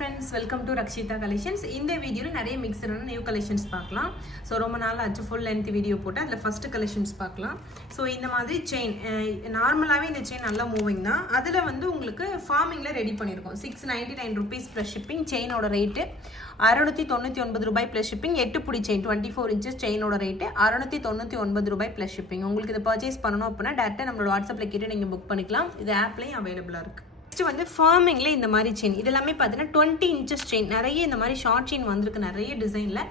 friends, welcome to Rakshita Collections. In this video, we will mix new collections. So, we will full length video. The first collections. So, in this chain, normally this chain is moving. That's why we farming ready. 699 rupees plus shipping. Chain rate 699 plus shipping. 8 chain 24 inches chain rate 699 plus shipping. உங்களுக்கு இத purchase பண்ணனும் அப்படினா டைரக்ட்டா நம்மளோட WhatsApp ல கேட்டு நீங்க book பண்ணிக்கலாம். இது ஆப்லயே அவேலபிளா இருக்கு. நெக்ஸ்ட் வந்து ஃபார்மிங்ல இந்த மாதிரி செயின் இதெல்லாம் பாத்தீங்கன்னா 20 inches செயின் நிறைய இந்த மாதிரி ஷார்ட் செயின் வந்திருக்கு நிறைய டிசைன்ல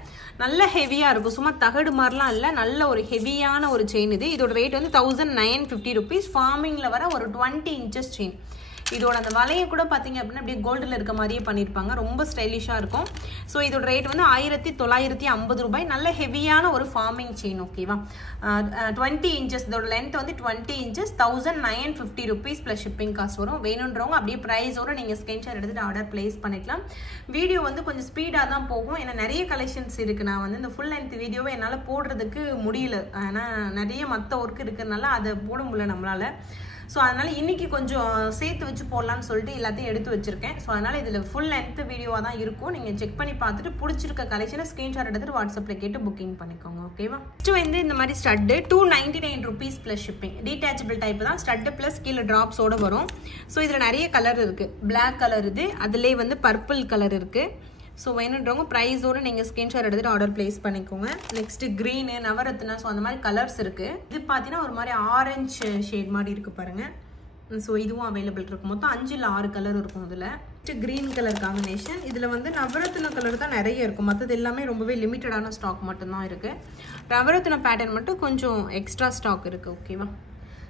நல்ல ஹெவியா இருக்கும் சும்மா தகடு மாதிரிலாம் இல்ல நல்ல ஒரு ஹெவியான ஒரு செயின் இது இதோட ரேட் வந்து 1950 rupees ஃபார்மிங்ல வர ஒரு 20 inches செயின் இதோட அந்த வளைய கூட பாத்தீங்க அப்படினா அப்படியே கோல்ட்ல இருக்க மாதிரியே பண்ணிருப்பாங்க ரொம்ப ஸ்டைலிஷா இருக்கும் சோ இதோட ரேட் வந்து 1950 ரூபாய் நல்ல ஹெவியான ஒரு ஃபார்மிங் செயின் ஓகேவா 20 inches இதோட லெந்த் வந்து 20 inches 1950 rupees plus shipping cost வரும் வேணும்ன்றவங்க அப்படியே பிரைஸோட நீங்க ஸ்கிரீன்ஷாட் எடுத்து ஆர்டர் பிளேஸ் பண்ணிக்கலாம் வீடியோ வந்து கொஞ்சம் ஸ்பீடா தான் போகும் ஏன்னா நிறைய கலெக்ஷன்ஸ் இருக்கு நான் வந்து இந்த ফুল லெந்த் வீடியோவை என்னால போடுறதுக்கு முடியல ஆனா நிறைய மத்த வர்க் இருக்கறனால அத போட முடியல நம்மளால So அதனால இன்னைக்கு கொஞ்சம் சேர்த்து வச்சு போடலாம்னு சொல்லிட்டு எல்லாத்தையும் எடுத்து வச்சிருக்கேன் சோ அதனால இதுல full length வீடியோவா தான் இருக்கும் நீங்க செக் பண்ணி பார்த்துட்டு பிடிச்சிருக்க கலெக்ஷனை ஸ்கிரீன்ஷாட் எடுத்து WhatsApp ல கேட்டு புக்கிங் பண்ணிக்கோங்க ஓகேவா நெக்ஸ்ட் வந்து இந்த மாதிரி stud 299 rupees plus shipping detachable type தான் ஸ்டட் பிளஸ் கீழ டிராப்ஸ் ஓட வரும் சோ இதுல நிறைய கலர் இருக்கு Black கலர் இது அதிலே வந்து purple கலர் இருக்கு So வேணும்ன்றவங்க பிரைஸ் ஓட நீங்க ஸ்கிரீன்ஷாட் எடுத்து ஆர்டர் பிளேஸ் பண்ணிக்கோங்க நெக்ஸ்ட் green நவரத்னா சோ அந்த மாதிரி கலர்ஸ் இருக்கு இது பாத்தீனா ஒரு மாதிரி ஆரஞ்சு ஷேட் மாதிரி இருக்கு பாருங்க சோ இதுவும் அவேலபிள் இருக்கு மொத்தம் 5 இல்ல 6 கலர் இருக்கும் இதுல நெக்ஸ்ட் green கலர் காம்பினேஷன் இதுல வந்து நவரத்னா கலர் தான் நிறைய இருக்கு மத்தது எல்லாமே ரொம்பவே லிமிட்டடான ஸ்டாக் மட்டும் தான் இருக்கு நவரத்னா பேட்டர்ன் மட்டும் கொஞ்சம் எக்ஸ்ட்ரா ஸ்டாக் இருக்கு ஓகேவா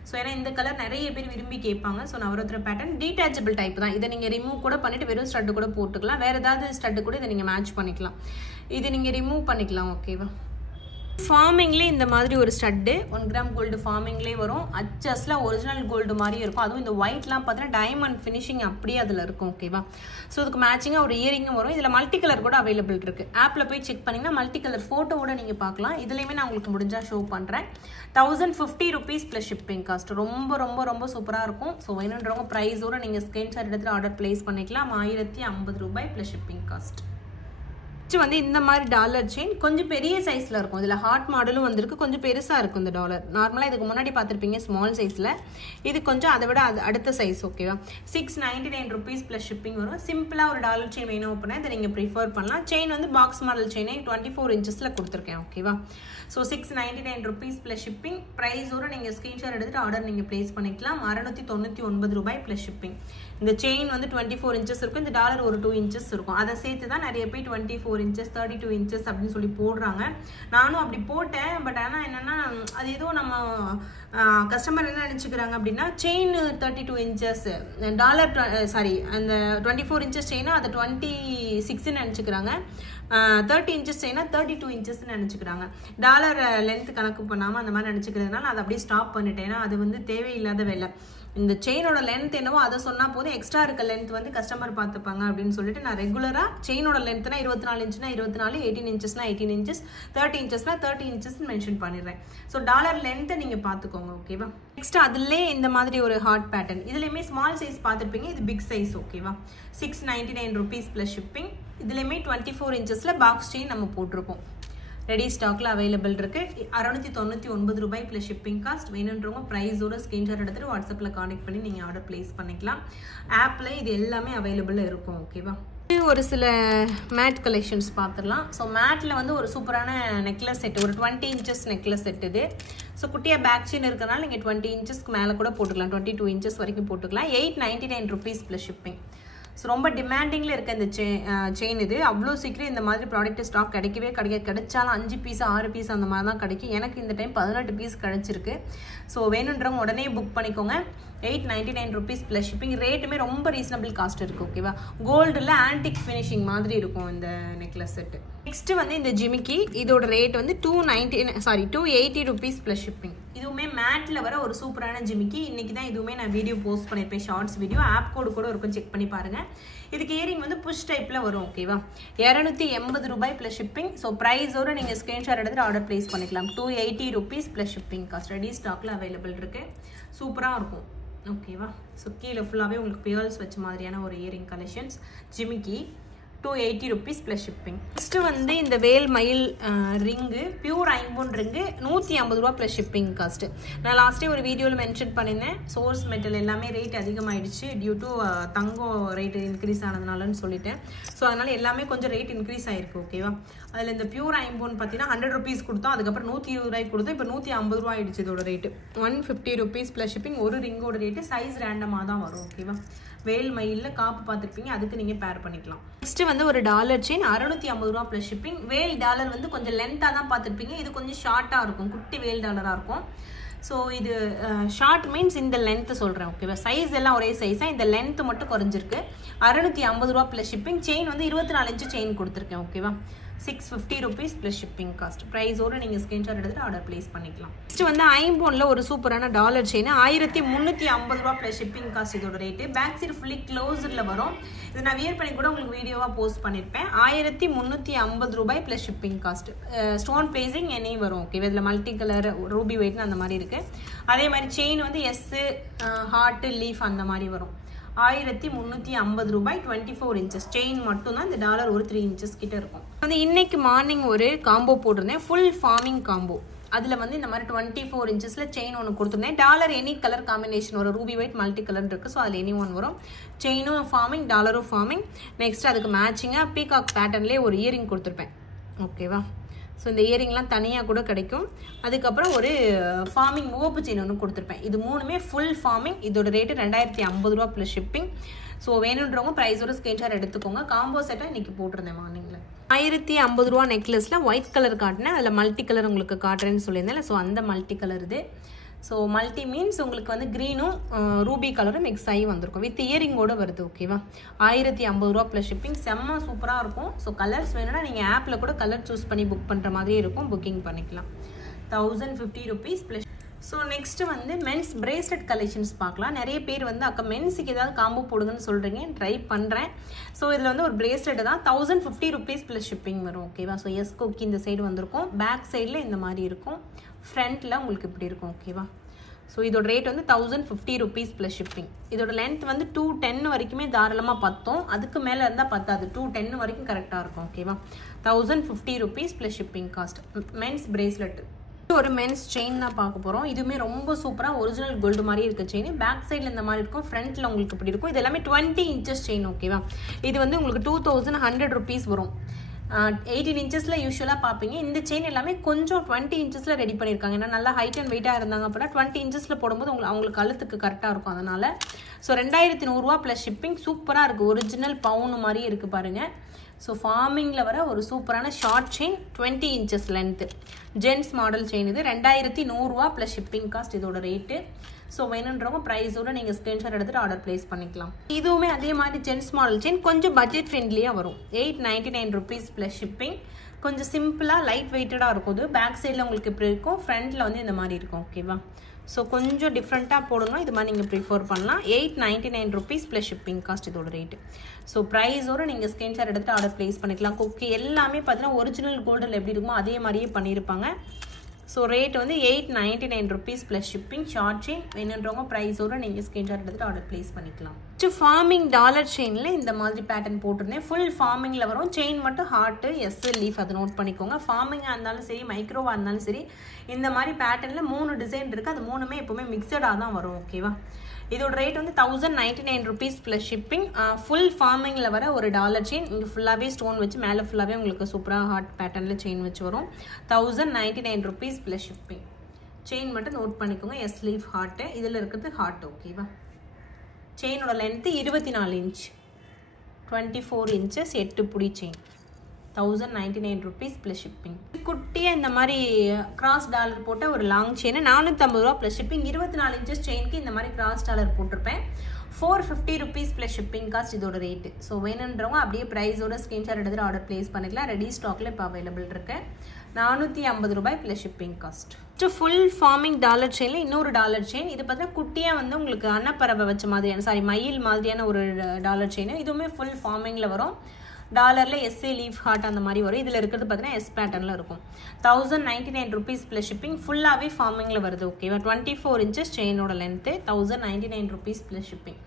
So ஏனா இந்த கலர் நிறைய பேர் விரும்பி கேட்பாங்க so Navratna pattern detachable type தான் இத நீங்க ரிமூவ் கூட பண்ணிட்டு வெறும் ஸ்டட் கூட போட்டுக்கலாம் வேற ஏதாவது ஸ்டட் கூட இத நீங்க மேட்ச் பண்ணிக்கலாம் இது நீங்க ரிமூவ் பண்ணிக்கலாம் ஓகேவா ஃபார்மிங்ல இந்த மாதிரி ஒரு ஸ்டட் 1 gram gold ஃபார்மிங்லயே வரும் அச்சஸ்ல ஒரிஜினல் கோல்ட் மாதிரி இருக்கும் அதுவும் இந்த ஒயிட்லாம் பார்த்தா டைமண்ட் ஃபினிஷிங் அப்படியே அதுல இருக்கும் ஓகேவா சோ இதுக்கு மேட்சிங்கா ஒரு இயரிங்கும் வரும் இதுல மல்டி கலர் கூட அவேலபிள் இருக்கு ஆப்ல போய் செக் பண்ணீங்கன்னா மல்டி கலர் போட்டோவோட நீங்க பார்க்கலாம் இதுலயுமே நான் உங்களுக்கு முடிஞ்சா ஷோ பண்றேன் 1050 rupees plus shipping cost ரொம்ப சூப்பரா இருக்கும் சோ வேணும்ன்றவங்க பிரைஸோட நீங்க ஸ்கிரீன்ஷாட் எடுத்து ஆர்டர் பிளேஸ் பண்ணிக்கலாம் 1050 ரூபாய் plus shipping cost இது வந்து இந்த மாதிரி டாலர் செயின் கொஞ்சம் பெரிய சைஸ்ல இருக்கும் இதுல ஹார்ட் மாடலும் வந்திருக்கு கொஞ்சம் பெருசா இருக்கும் இந்த டாலர் நார்மலா இதுக்கு முன்னாடி பாத்திருப்பீங்க ஸ்மால் சைஸ்ல இது கொஞ்சம் அதை விட அடுத்த சைஸ் ஓகேவா 699 rupees plus shipping வரும் சிம்பிளா ஒரு டாலர் செயின் வேணும் அப்படினா இத நீங்க பிரெஃபர் பண்ணலாம் செயின் வந்து பாக்ஸ் மாடல் செயினே 24 inchesல கொடுத்திருக்கேன் ஓகேவா so 699 rupees plus shipping price ஓட நீங்க ஸ்கிரீன்ஷாட் எடுத்து ஆர்டர் நீங்க பிளேஸ் பண்ணிக்கலாம் 699 ரூபாய் plus shipping இந்த செயின் வந்து 24 inches இருக்கும் இந்த டாலர் ஒரு 2 inches இருக்கும் அத சேர்த்து தான் நிறைய பேர் 24 inches 32 inches அப்படினு சொல்லி போடுறாங்க நானும் அப்படி போட்டேன் பட் ஆனா என்னன்னா அது ஏதோ நம்ம கஸ்டமர் என்ன நினைச்சுக்கறாங்க அப்படினா செயின் 32 inches டாலர் சாரி அந்த 24 inches செயினா அது 26 ன்னு நினைச்சுக்கறாங்க 30 inches செயினா 32 inches ன்னு நினைச்சுக்கறாங்க டாலர் லெந்த் கணக்கு பண்ணாம அந்த மாதிரி நினைச்சுக்கிறதுனால அத அப்படியே ஸ்டாப் பண்ணிட்டேன் அது வந்து தேவையில்லாத வேலை இந்த செயினோட லெந்த் என்னவோ அத சொன்னா போதும் எக்ஸ்ட்ரா இருக்க லெந்த் வந்து கஸ்டமர் பாத்துப்பாங்க அப்படினு சொல்லிட்டு நான் ரெகுலரா செயினோட லெந்த்னா 24 inch னா 24 18 inches னா 18 inches 30 inches னா 30 inches ன்னு மென்ஷன் பண்ணிறேன் சோ டாலர் லெந்த் நீங்க பாத்துக்கோங்க ஓகேவா நெக்ஸ்ட் அதிலே இந்த மாதிரி ஒரு ஹார்ட் பேட்டர்ன் இதுலயுமே ஸ்மால் சைஸ் பாத்திருப்பீங்க இது பிக் சைஸ் ஓகேவா 699 rupees plus shipping இதுலயுமே 24 inchesல பாக்ஸ் செயின் நம்ம போட்டுருப்போம் ரெடி ஸ்டாக்ல அவேலபிள் இருக்கு 699 ரூபாய் plus shipping cost வேணும்ன்றவங்க பிரைஸோட ஸ்கிரீன்ஷாட் எடுத்து WhatsAppல கான்டாக்ட் பண்ணி நீங்க ஆர்டர் பிளேஸ் பண்ணிக்கலாம் ஆப்ல இது எல்லாமே அவேலபிள் இருக்கும் ஓகேவா ஒரு சில மேட் கலெக்ஷன்ஸ் பாத்துறலாம் சோ மேட்ல வந்து ஒரு சூப்பரான நெக்லஸ் செட் ஒரு 20 inches நெக்லஸ் செட் இது சோ குட்டியா பேக் செயின் இருக்கனால நீங்க 20 inchesக்கு மேல கூட போட்டுக்கலாம் 22 inches வரைக்கும் போட்டுக்கலாம் 899 rupees plus shipping So ரொம்ப டிமாண்டிங்ல இருக்க இந்த செயின் இது அவ்ளோ சீக்கிரம் இந்த மாதிரி ப்ராடக்ட் ஸ்டாக் கிடைச்சாலும் 5 பீஸ் 6 பீஸ் அந்த மாதிரி தான் கிடைக்கும் எனக்கு இந்த டைம் 18 பீஸ் கிடைச்சிருக்கு சோ வேணும்ன்றவங்க உடனே புக் பண்ணிக்கோங்க 899 rupees plus shipping ரேட்டுமே ரொம்ப ரீசனபிள் காஸ்ட் இருக்கு ஓகேவா கோல்ட்ல ஆன்டிக் ஃபினிஷிங் மாதிரி இருக்கும் இந்த நெக்லஸ் செட் நெக்ஸ்ட் வந்து இந்த ஜிமிக்கி இதோட ரேட் வந்து 280 rupees plus shipping இதுவுமே மேட்ல வர ஒரு சூப்பரான ஜிமிக்கி இன்னைக்கு தான் இதுவுமே நான் வீடியோ போஸ்ட் பண்ணிருப்பேன் ஷார்ட்ஸ் வீடியோ ஆப் கோட் கூட இருக்கும் செக் பண்ணி பாருங்க இதுக்கு இயரிங் வந்து புஷ் டைப்ல வரும் ஓகேவா 280 ரூபாய் plus shipping சோ பிரைஸோட நீங்க ஸ்கிரீன்ஷாட் எடுத்து ஆர்டர் பிளேஸ் பண்ணிக்கலாம் 280 rupees plus shipping cost ready ஸ்டாக்ல அவேலபிள் இருக்கு சூப்பரா இருக்கும் ஓகேவா சோ கீழ ஃபுல்லாவே உங்களுக்கு pearls வச்ச மாதிரியான ஒரு இயரிங் கலெக்ஷன்ஸ் ஜிமிக்கி 280 rupees plus shipping. Next வந்து இந்த வேல் மயில் ரிங்கு பியூர் ஐம்பொன் ரிங்கு 150 ரூபா plus shipping cost. நான் லாஸ்ட் ஒரு வீடியோல மென்ஷன் பண்ணினேன் சோர்ஸ் மெட்டல் எல்லாமே ரேட் அதிகமாயிடுச்சு டியூ டு தங்கம் ரேட் இன்க்ரீஸ் ஆனதுனாலன்னு சொல்லிட்டேன். ஸோ அதனால எல்லாமே கொஞ்சம் ரேட் இன்க்ரீஸ் ஆயிருக்கு ஓகேவா. அதில் இந்த பியூர் ஐம்பொன் பார்த்தீங்கன்னா 100 rupees கொடுத்தோம், அதுக்கப்புறம் 120 ரூபாய்க்கு கொடுத்தோம், இப்போ 150 ரூபா ஆயிடுச்சு இதோட ரேட்டு. 150 rupees plus shipping. ஒரு ரிங்கோட ரேட்டு சைஸ் ரேண்டமாக தான் வரும் ஓகேவா. வேல் மயிலில் காப்பு பார்த்துருப்பீங்க, அதுக்கு நீங்கள் பேர் பண்ணிக்கலாம். நெக்ஸ்ட் வந்து ஒரு டாலர் செயின் 650 ரூபா ப்ளஸ் ஷிப்பிங். வேல் டாலர் வந்து கொஞ்சம் லென்த்தாக தான் பார்த்துருப்பீங்க, இது கொஞ்சம் ஷார்ட்டாக இருக்கும், குட்டி வேல் டாலராக இருக்கும். ஸோ இது ஷார்ட் மீன்ஸ் இந்த லென்த்து சொல்கிறேன் ஓகேவா. சைஸ் எல்லாம் ஒரே சைஸாக, இந்த லென்த்து மட்டும் குறைஞ்சிருக்கு. 650 ரூபா ப்ளஸ் ஷிப்பிங். செயின் வந்து 24 இன்ச்சு செயின் கொடுத்துருக்கேன் ஓகேவா. 650 rupees plus shipping cost. ப்ரைஸோடு நீங்கள் ஸ்க்ரீன்ஷாட் எடுத்துகிட்டு ஆர்டர் ப்ளேஸ் பண்ணிக்கலாம். நெக்ஸ்ட் வந்து ஐம்போனில் ஒரு சூப்பரான டாலர் செயின் 1350 ரூபா ப்ளஸ் ஷிப்பிங் காஸ்ட் இதோட ரேட்டு. பேக் சைடு ஃபுல்லி க்ளோஸில் வரும். இது நான் வியர் பண்ணி கூட உங்களுக்கு வீடியோவாக போஸ்ட் பண்ணியிருப்பேன். 1350 ரூபாய் plus shipping cost. Stone facing என்னை வரும் ஓகே. இதில் மல்டி கலர் ரூபி வெயிட்னு அந்த மாதிரி இருக்குது. அதே மாதிரி செயின் வந்து எஸ்ஸு ஹார்ட்டு லீஃப் அந்த மாதிரி வரும். 1350 ரூபாய் 24 inches செயின் மட்டும் தான். இந்த டாலர் ஒரு 3 inches கிட்ட இருக்கும். வந்து இன்னைக்கு மார்னிங் ஒரு காம்போ போட்டிருந்தேன், ஃபுல் ஃபார்மிங் காம்போ. அதில் வந்து இந்த மாதிரி 24 inchesல செயின் ஒன்று கொடுத்துருந்தேன். டாலர் எனி கலர் காம்பினேஷன் வரும், ரூபி ஒயிட் மல்டி கலர் இருக்குது. ஸோ அதில் எனி ஒன் வரும். செயினும் ஃபார்மிங், டாலரும் ஃபார்மிங். நெக்ஸ்ட் அதுக்கு மேட்சிங்காக பீகாக் பேட்டர்ன்லேயே ஒரு இயரிங் கொடுத்துருப்பேன் ஓகேவா. ஸோ இந்த இயரிங்லாம் தனியாக கூட கிடைக்கும். அதுக்கப்புறம் ஒரு ஃபார்மிங் முகப்பு செயின் ஒன்று கொடுத்துருப்பேன். இது மூணுமே ஃபுல் ஃபார்மிங். இதோட ரேட்டு 2050 ரூபா ப்ளஸ் ஷிப்பிங். ஸோ வேணுன்றவங்க ப்ரைஸோட ஸ்க்ரீன்ஷாட் எடுத்துக்கோங்க. காம்போ செட்டாக இன்றைக்கி போட்டிருந்தேன் மார்னிங்கில். 1050 ரூபா நெக்லஸில் ஒயிட் கலர் காட்டினேன், அதில் மல்டி கலர் உங்களுக்கு காட்டுறேன்னு சொல்லியிருந்தேன். ஸோ அந்த மல்டி கலர் இது. ஸோ மல்டி மீன்ஸ் உங்களுக்கு வந்து க்ரீனும் ரூபி கலரும் மிக்ஸ் ஆகி வந்திருக்கும், வித் இயரிங்கோடு வருது ஓகேவா. 1050 ரூபா ப்ளஸ் ஷிப்பிங். செம்ம சூப்பராக இருக்கும். ஸோ கலர்ஸ் வேணும்னா நீங்கள் ஆப்பில் கூட கலர் சூஸ் பண்ணி புக் பண்ணுற மாதிரி இருக்கும், புக்கிங் பண்ணிக்கலாம். 1050 rupees ப்ளஸ். ஸோ நெக்ஸ்ட்டு வந்து மென்ஸ் பிரேஸ்லெட் கலெக்ஷன்ஸ் பார்க்கலாம். நிறைய பேர் வந்து அக்கா மென்ஸுக்கு ஏதாவது காம்போ போடுங்கன்னு சொல்கிறீங்க, ட்ரை பண்ணுறேன். ஸோ இதில் வந்து ஒரு பிரேஸ்லெட் தான் 1050 rupees ப்ளஸ் ஷிப்பிங் வரும் ஓகேவா. ஸோ எஸ் கொக்கி இந்த சைடு வந்திருக்கும், பேக் சைடில் இந்த மாதிரி இருக்கும், ஃப்ரண்ட்டில் உங்களுக்கு இப்படி இருக்கும் ஓகேவா. ஸோ இதோட ரேட் வந்து 1050 rupees ப்ளஸ் ஷிப்பிங். இதோட லென்த் வந்து 210 வரைக்குமே தாராளமாக பத்தும், அதுக்கு மேலே இருந்தால் பத்தாது. 210 வரைக்கும் கரெக்டாக இருக்கும் ஓகேவா. 1050 rupees plus shipping cost. Men's bracelet. ஒரு மென்ஸ் செயின் தான் பார்க்க போகிறோம். இதுவுமே ரொம்ப சூப்பராக ஒரிஜினல் கோல்டு மாதிரி இருக்க செயின். பேக் சைடில் இந்த மாதிரி இருக்கும், ஃப்ரண்ட்டில் உங்களுக்கு இப்படி இருக்கும். இது எல்லாமே 20 inches செயின் ஓகேவா. இது வந்து உங்களுக்கு 2100 rupees வரும். 18 inchesல யூஸ்வலாக பார்ப்பீங்க. இந்த செயின் எல்லாமே கொஞ்சம் 20 inchesல ரெடி பண்ணியிருக்காங்க. ஏன்னா நல்லா ஹைட் அண்ட் வெயிட்டாக இருந்தாங்க அப்படின்னா 20 inchesல போடும்போது அவங்களுக்கு கழுத்துக்கு கரெக்டாக இருக்கும். அதனால் ஸோ 2100 ரூபா ப்ளஸ் ஷிப்பிங். சூப்பராக இருக்குது, ஒரிஜினல் பவுன் மாதிரி இருக்குது பாருங்கள். ஸோ ஃபார்மிங்கில் வர ஒரு சூப்பரான short chain 20 inches length gents model chain. இது 2100 ரூபா ப்ளஸ் ஷிப்பிங் காஸ்ட் இதோட ரேட்டு. ஸோ வேணுன்றவங்க ப்ரைஸோட நீங்கள் ஸ்க்ரீன்ஷாட் எடுத்துகிட்டு ஆர்டர் ப்ளேஸ் பண்ணிக்கலாம். இதுவுமே அதே மாதிரி ஜென்ஸ் மாடல் செயின், கொஞ்சம் பட்ஜெட் ஃப்ரெண்ட்லியாக வரும். 899 rupees ப்ளஸ் ஷிப்பிங். கொஞ்சம் சிம்பிளாக லைட் வெயிட்டடாக இருக்கும். இது பேக் சைடில் உங்களுக்கு இப்படி இருக்கும், ஃப்ரண்ட்டில் வந்து இந்த மாதிரி இருக்கும் ஓகேவா. ஸோ கொஞ்சம் டிஃப்ரெண்ட்டாக போடணும், இது மாதிரி நீங்கள் ப்ரிஃபர் பண்ணலாம். 899 rupees ப்ளஸ் ஷிப்பிங் காஸ்ட் இதோட ரேட்டு. ஸோ ப்ரைஸோடு நீங்கள் ஸ்க்ரீன்ஷாட் எடுத்துகிட்டு ஆர்டர் ப்ளேஸ் பண்ணிக்கலாம். குக்கி எல்லாமே பார்த்தீங்கன்னா ஒரிஜினல் கோல்டில் எப்படி இருக்குமோ அதே மாதிரியே பண்ணியிருப்பாங்க. ஸோ ரேட் வந்து 899 rupees plus shipping. Short chain வேணுன்றவங்க ப்ரைஸோடு நீங்கள் ஸ்க்ரீன்ஷாட் எடுத்துகிட்டு ஆர்டர் ப்ளேஸ் பண்ணிக்கலாம். ஃபார்மிங் டாலர் செயினில் இந்த மாதிரி பேட்டர்ன் போட்டிருந்தேன். ஃபுல் ஃபார்மிங்கில் வரும். செயின் மட்டும் ஹார்ட்டு எஸ் லீஃப், அதை நோட் பண்ணிக்கோங்க. ஃபார்மிங்காக இருந்தாலும் சரி, மைக்ரோவாக இருந்தாலும் சரி, இந்த மாதிரி பேட்டர்னில் 3 டிசைன் இருக்குது. அது 3மே எப்போவுமே மிக்சடாக தான் வரும் ஓகேவா. இதோட ரேட் வந்து 1099 rupees ப்ளஸ் ஷிப்பிங். ஃபுல் ஃபார்மிங்கில் வர ஒரு டாலர் செயின். இங்கே ஃபுல்லாகவே ஸ்டோன் வச்சு மேலே ஃபுல்லாகவே உங்களுக்கு சூப்பராக ஹார்ட் பேட்டர்னில் செயின் வச்சு வரும். 1099 rupees ப்ளஸ் ஷிப்பிங். செயின் மட்டும் நோட் பண்ணிக்கோங்க, எஸ் லீஃப் ஹார்ட்டு. இதில் இருக்கிறது ஹார்ட் ஓகேவா. செயினோட லென்த்து 24 inch, 24 inches 8 புடி செயின். 1099 rupees plus shipping. குட்டியாக இந்த மாதிரி கிராஸ் டாலர் போட்ட ஒரு லாங் செயின் 450 ரூபா ப்ளஸ் ஷிப்பிங். 24 inches செயினுக்கு இந்த மாதிரி கிராஸ் டாலர் போட்டிருப்பேன். 450 rupees ப்ளஸ் ஷிப்பிங் காஸ்ட் இதோட ரேட்டு. ஸோ வேணுன்றவங்க அப்படியே ப்ரைஸோட ஸ்க்ரீன்ஷாட் எடுத்துகிட்டு ஆர்டர் ப்ளேஸ் பண்ணிக்கலாம். ரெடி ஸ்டாக்கில் இப்போ அவைலபிள் இருக்கு. 450 ரூபாய் plus shipping cost. Full farming dollar செயினில் இன்னொரு டாலர் செயின். இது பார்த்தா குட்டியாக வந்து உங்களுக்கு அன்னப்பறவை வச்ச மாதிரியான மயில் மாதிரியான ஒரு டாலர் செயின். இதுவுமே ஃபுல் ஃபார்மிங்கில் வரும். டாலரில் எஸ்ஏ லீஃப் ஹார்ட் அந்த மாதிரி வரும். இதில் இருக்கிறது பார்த்தீங்கன்னா எஸ் பேட்டர்னில் இருக்கும். 1099 rupees ப்ளஸ் ஷிப்பிங். ஃபுல்லாகவே ஃபார்மிங்கில் வருது ஓகேவா. 24 inches செயினோட length. 1099 rupees plus shipping.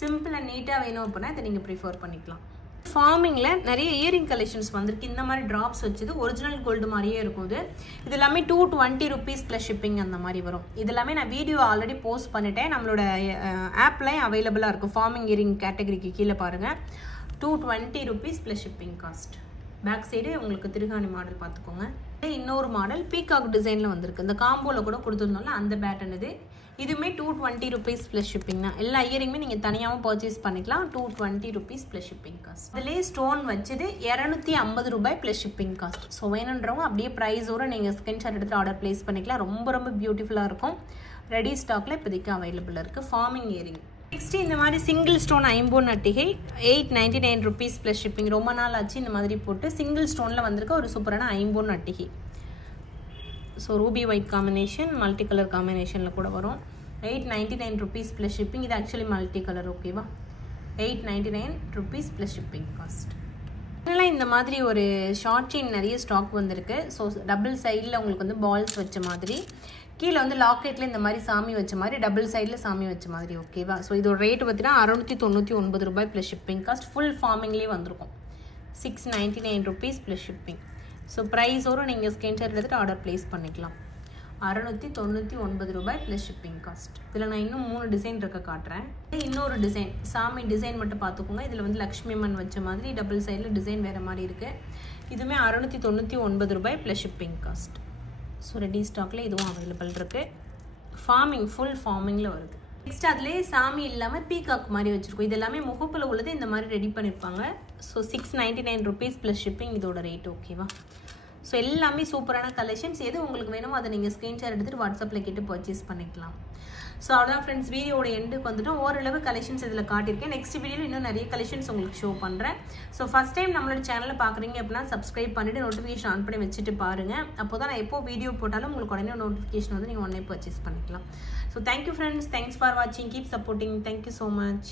Simple and நீட்டாக வேணும் அப்படின்னா இதை நீங்கள் ப்ரிஃபர் பண்ணிக்கலாம். ஃபார்மிங்கில் நிறைய இயரிங் கலெக்ஷன்ஸ் வந்திருக்கு. இந்த மாதிரி ட்ராப்ஸ் வச்சது ஒரிஜினல் கோல்டு மாதிரியே இருக்கும். இது எல்லாமே 220 rupees ப்ளஸ் ஷிப்பிங் அந்த மாதிரி வரும். இது எல்லாமே நான் வீடியோ ஆல்ரெடி போஸ்ட் பண்ணிட்டேன். நம்மளோட ஆப்லையும் அவைலபிளாக இருக்கும். ஃபார்மிங் இயரிங் கேட்டகரிக்கு கீழே பாருங்கள். 220 rupees plus shipping cost. Back side உங்களுக்கு திருகாணி மாடல் பார்த்துக்கோங்க. இன்னொரு மாடல் பீகாக் டிசைனில் வந்திருக்கு. இந்த காம்போவில் கூட கொடுத்துருந்தோம்ல அந்த பேட்டர்ன் இது. இதுவுமே 220 rupees ப்ளஸ் ஷிப்பிங் தான். எல்லா இயரிங்குமே நீங்கள் தனியாகவும் பர்ச்சேஸ் பண்ணிக்கலாம். 220 rupees ப்ளஸ் ஷிப்பிங் காஸ்ட். இதுலேயே ஸ்டோன் வச்சது 250 ரூபாய் ப்ளஸ் ஷிப்பிங் காஸ்ட். ஸோ வேணுன்றவங்க அப்படியே ப்ரைஸோடு நீங்கள் ஸ்கிரீன்ஷாட் எடுத்து ஆர்டர் ப்ளேஸ் பண்ணிக்கலாம். ரொம்ப பியூட்டிஃபுல்லாக இருக்கும். ரெடி ஸ்டாக்கில் இப்போதைக்கு அவைலபிளாக இருக்குது ஃபார்மிங் இயரிங். நெக்ஸ்ட் இந்த மாதிரி சிங்கிள் ஸ்டோன் ஐம்பொன் அட்டிகை 899 rupees ப்ளஸ் ஷிப்பிங். ரொம்ப நாள் ஆச்சு இந்த மாதிரி போட்டு சிங்கிள் ஸ்டோனில் வந்திருக்க ஒரு சூப்பரான ஐம்பொன் அட்டிகை. So ruby white combination, multi colour காம்பினேஷனில் கூட வரும். 899 rupees ப்ளஸ் ஷிப்பிங். இது ஆக்சுவலி மல்டி கலர். ஓகேவா? 899 rupees ப்ளஸ் ஷிப்பிங் காஸ்ட். இதெல்லாம் இந்த மாதிரி ஒரு ஷார்ட் செயின் நிறைய ஸ்டாக் வந்திருக்கு. ஸோ டபுள் சைடில் உங்களுக்கு வந்து பால்ஸ் வச்ச மாதிரி, கீழே வந்து லாக்கெட்டில் இந்த மாதிரி சாமி வச்ச மாதிரி, டபுள் சைடில் சாமி வச்ச மாதிரி. ஓகேவா? ஸோ இதோட ரேட்டு பார்த்தீங்கன்னா 699 ரூபாய் ப்ளஸ் ஷிப்பிங் காஸ்ட். ஃபுல் ஃபார்மிங்லேயே வந்திருக்கும். 699 rupees ப்ளஸ் ஷிப்பிங். ஸோ ப்ரைஸோடு நீங்கள் ஸ்கிரீன்ஷாட் எடுத்துகிட்டு ஆர்டர் ப்ளேஸ் பண்ணிக்கலாம். 699 ரூபாய் ப்ளஸ் ஷிப்பிங் காஸ்ட். இதில் நான் இன்னும் 3 டிசைன் இருக்க காட்டுறேன். இன்னொரு டிசைன் சாமி டிசைன் மட்டும் பார்த்துக்கோங்க. இதில் வந்து லக்ஷ்மி அம்மன் வச்ச மாதிரி டபுள் சைடில் டிசைன் வேறு மாதிரி இருக்குது. இதுவுமே 699 ரூபாய் plus shipping cost. So ready ஸ்டாக்கில் இதுவும் அவைலபிள் இருக்குது. ஃபார்மிங் ஃபுல் ஃபார்மிங்கில் வருது. நெக்ஸ்ட் அதுலேயே சாமி இல்லாமல் பீகாக் மாதிரி வச்சுருக்கோம். இது எல்லாமே முகப்பில் உள்ளது இந்த மாதிரி ரெடி பண்ணியிருப்பாங்க. ஸோ 699 rupees ப்ளஸ் ஷிப்பிங் இதோட ரேட். ஓகேவா? ஸோ எல்லாமே சூப்பரான கலெக்ஷன்ஸ். எது உங்களுக்கு வேணுமோ அதை நீங்கள் ஸ்க்ரீன்ஷாட் எடுத்துகிட்டு வாட்ஸ்அப்பில் கேட்டு பர்ச்சேஸ் பண்ணிக்கலாம். ஸோ அவ்வளோதான் ஃப்ரெண்ட்ஸ், வீடியோட எண்டுக்கு வந்துட்டோம். ஓரளவு கலெக்ஷன்ஸ் இதில் காட்டியிருக்கேன். நெக்ஸ்ட் வீடியோவில் இன்னும் நிறைய கலெக்ஷன்ஸ் உங்களுக்கு ஷோ பண்ணுறேன். ஸோ ஃபஸ்ட் டைம் நம்மளோட சேனலை பார்க்குறீங்க அப்படின்னா சப்ஸ்கிரைப் பண்ணிவிட்டு நோட்டிஃபிகேஷன் ஆன் பண்ணி வச்சுட்டு பாருங்கள். அப்போ தான் நான் எப்போ வீடியோ போட்டாலும் உங்களுக்கு உடனே நோட்டிஃபிகேஷன் வந்து நீங்கள் உடனே பர்ச்சேஸ் பண்ணிக்கலாம். So thank you friends, thanks for வாட்சிங், keep supporting. Thank you so much.